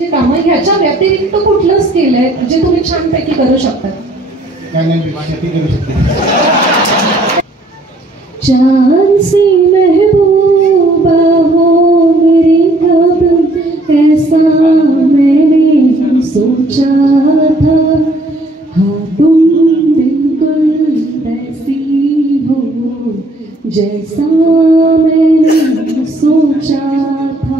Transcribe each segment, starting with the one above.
कामं ह्याच्या व्यतिरिक्त कुठलं स्किल आहे जे तुम्ही छानपैकी करू शकता? चांद सी महबूबा हो मेरी कब ऐसा मैंने सोचा था, हाँ तुम बिल्कुल ऐसी हो जैसा मैंने सोचा था।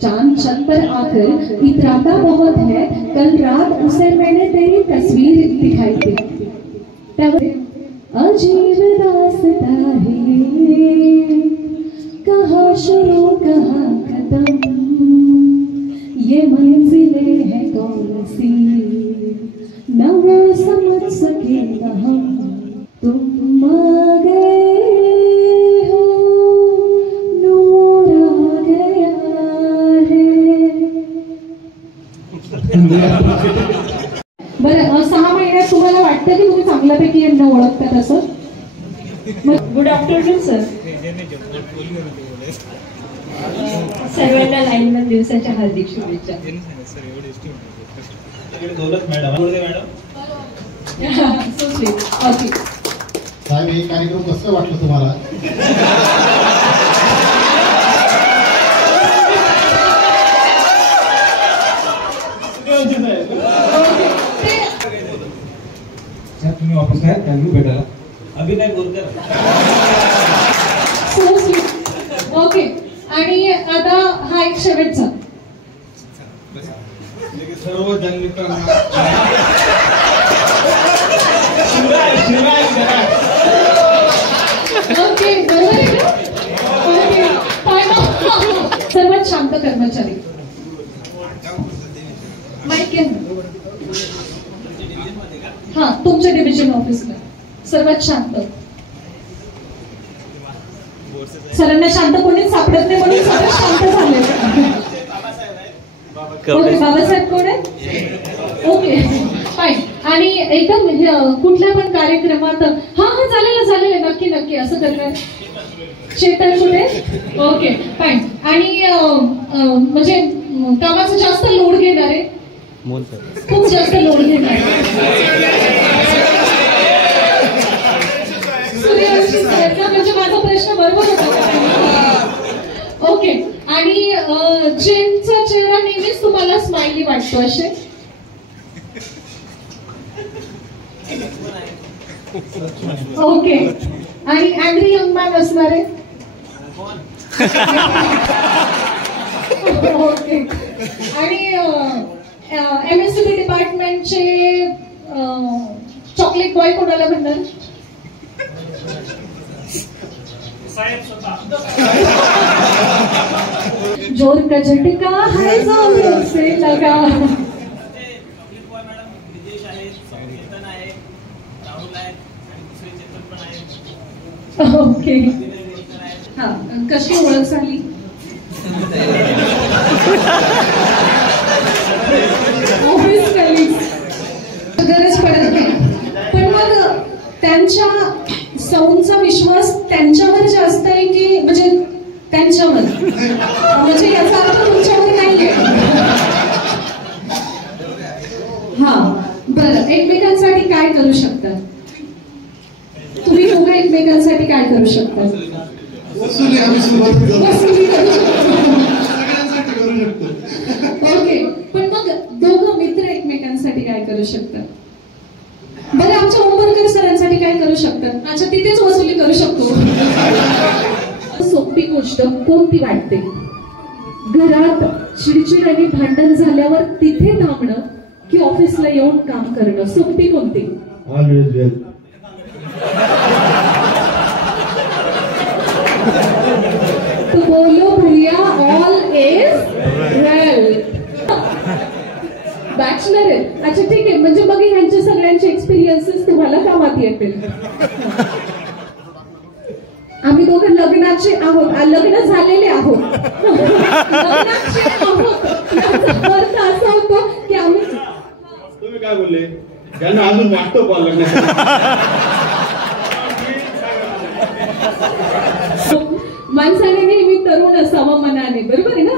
चांद छत पर आकर इतराता बहुत है, कल रात उसे मैंने तेरी तस्वीर दिखाई थी। अजीब दास्ता है, कहाँ शुरू कहाँ खत्म, ये मंजिलें है कौन सी, न वो समझ सके न हम। तुम आ गए हो, नूर आ गया है। बरं, 6 महिन्यात तुम्हाला वाटतं की तुम्ही चांगल्यापैकी यांना ओळखतात असं? Good afternoon sir. सर्वांना लाईनमन दिवसाच्या हार्दिक शुभेच्छा. So sweet. ओके साहेब, हे कार्यक्रम कसं वाटलं तुम्हाला? तुम्ही वापस काय त्यांनी भेटायला अभिनय बोलकर. ओके, आणि आता हा एक शेवटचा. सर्व जण ओके, बरोबर आहे का? ओके, सर्वात शांत कर्मचारी. माईक घ्या. हा, तुमच्या डिव्हिजन ऑफिसला सर्वात शांत. सरांना शांत कोणीच सापडत नाही म्हणून सर्व शांत झाले. ओके, बाबासाहेब कोण आहे? Okay fine. आणि एकदम कुठल्या पण कार्यक्रमात हा झालेलं नक्की नक्की असं करणार. चेतन कुठे? Okay fine. आणि म्हणजे कामाचा जास्त लोड घेणार आहे, खूप जास्त लोड घेणार. म्हणजे माझा प्रश्न बरोबर होता. ओके, आणि जेनचा चेहरा नेहमीच तुम्हाला स्माइली वाटतो असे? ओके, आणि अँग्री यंग मॅन असणार आहे? ओके, आणि MSCB डिपार्टमेंटचे चॉकलेट बॉय कोणाला म्हणणार? जोर का झटका है जोरों से लगा. ओके, हा, कशी ओळख झाली? ऑफिस कलीग्स, गरज पडत नाही. पण मग त्यांच्या सौंचा विश्वास त्यांच्यावर जास्त आहे की म्हणजे त्यांच्यावर? म्हणजे याचा अर्थ तुमच्यावर नाहीये. हा, बरं, एकमेकांसाठी काय करू शकता तुम्ही दोघं? एकमेकांसाठी काय करू शकता? वसुली करू शकतो. ओके, पण मग दोघं मित्र एकमेकांसाठी काय करू शकतात? बरं, आमच्या ओंबरकर सरांसाठी काय करू शकतात? अच्छा, तिथेच वसुली करू शकतो. सोपी गोष्ट कोणती वाटते? घरात चिडचिड आणि भांडण झाल्यावर तिथे थांबणं की ऑफिसला येऊन काम करणं? सोपी कोणती? ऑलवेज वेल. तो बोलो भैया, ऑल इज वेल. बॅचलर आहे? अच्छा, ठीक आहे. म्हणजे मग ह्यांचे सगळ्यांचे एक्सपिरियन्सेस तुम्हाला कामात येतील. आम्ही दोघं लग्नाचे आहोत, लग्न झालेले आहोत. लग्नाचे आहोत याचा अर्थ असा होतो की आम्ही. तुम्ही काय बोलले? त्यांना अजून वाटतो का लग्न? माणसाने नेहमी तरुण असावं मनाने, बरोबर आहे ना?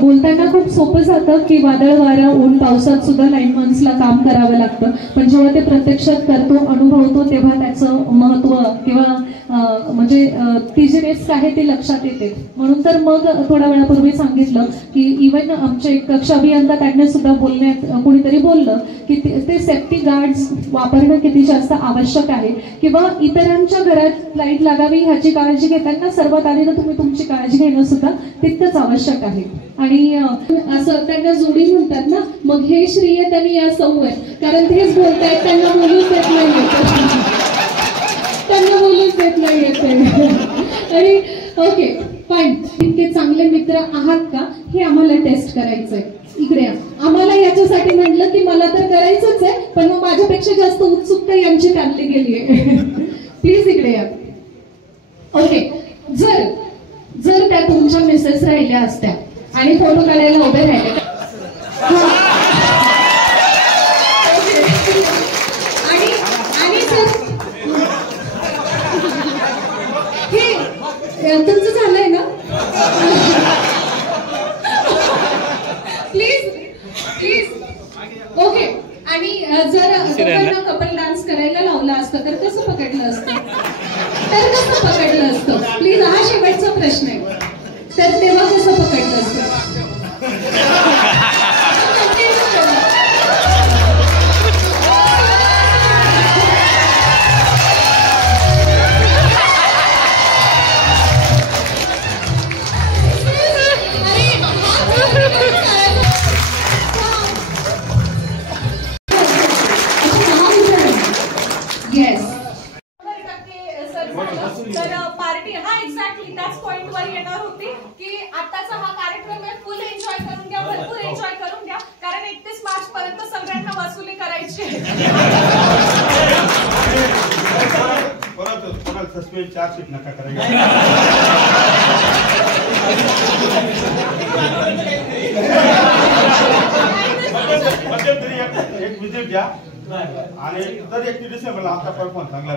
बोलताना खूप सोपं जातं की वादळ वारा ऊन पावसात सुद्धा 9 मंथ्सला काम करावं लागतं, पण जेव्हा ते प्रत्यक्षात करतो अनुभवतो तेव्हा त्याचं महत्त्व किंवा म्हणजे ती जी रिस्क आहे ती लक्षात येते. म्हणून तर मग थोड्या वेळापूर्वी सांगितलं की इव्हन आमचे कक्ष अभियंता त्यांनी सुद्धा बोलण्यात कोणीतरी बोललं की ते सेफ्टी गार्ड्स वापरणं किती जास्त आवश्यक आहे किंवा इतरांच्या घरात लाईट लागावी ह्याची काळजी घेताना सर्वात आधी तर तुम्ही तुमची काळजी घेणं सुद्धा तितकंच आवश्यक आहे. आणि असं त्यांना जोडी म्हणतात ना, मग हे श्रेय त्यांनी या सौवर, कारण तेच बोलतायत, त्यांना बोलूच देत नाही, त्यांना बोलूच देत नाही. आणि ओके फाईन, इतके चांगले मित्र आहात का हे आम्हाला टेस्ट करायचंय. इकडे आम्हाला याच्यासाठी म्हटलं की मला तर करायचंच आहे, पण मग माझ्यापेक्षा जास्त उत्सुकता यांची ताणली गेली आहे. प्लीज इकडे या. ओके, जर त्या तुमच्या मिसेस राहिल्या असत्या आणि फोटो काढायला उभे राहिले आणि सर हे तुमचं झालंय ना, प्लीज ओके. आणि जर दोघांना कपल डान्स करायला लावला असतं तर कसं पकडलं असतं? प्लीज, हा शेवटचा प्रश्न आहे. तर तेव्हा कसं पकडलं असतं? तर पार्टी हा एक्झॅक्टली त्याच पॉइंटवर येणार होती की आताचा हा कार्यक्रम आहे, फुल एन्जॉय करून घ्या, भरपूर एन्जॉय करून घ्या, कारण 31 मार्च पर्यंत सगळ्यांना वसुली करायची आहे. परत सस्पेंड चार्जशीट नका करायचं. एक विजिट द्या आणि तर 31 डिसेंबरला आमचा परफॉर्मन्स चांगला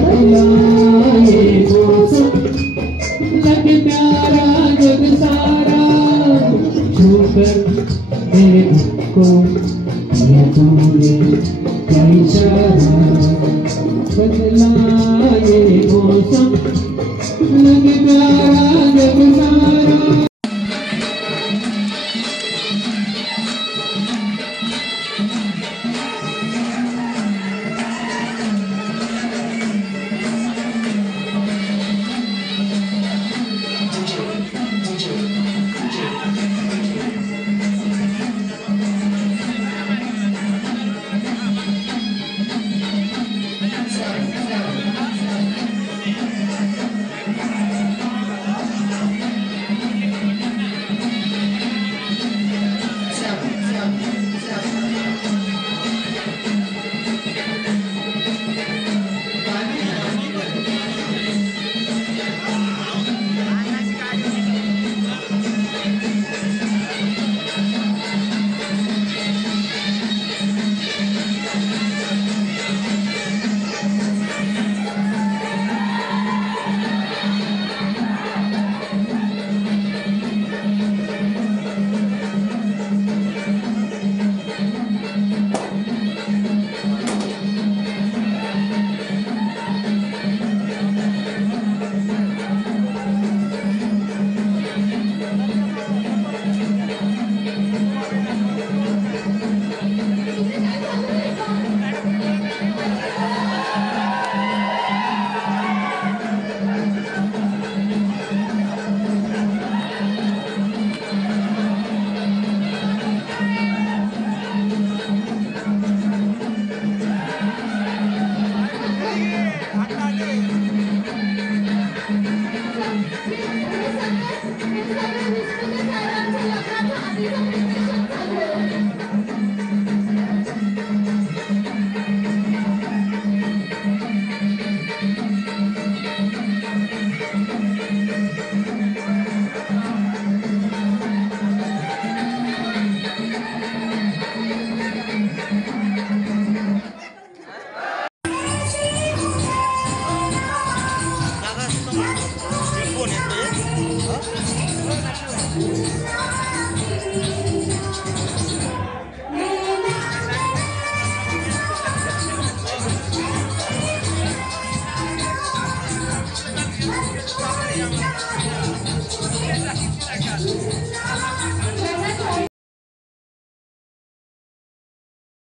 Para फोन येतोय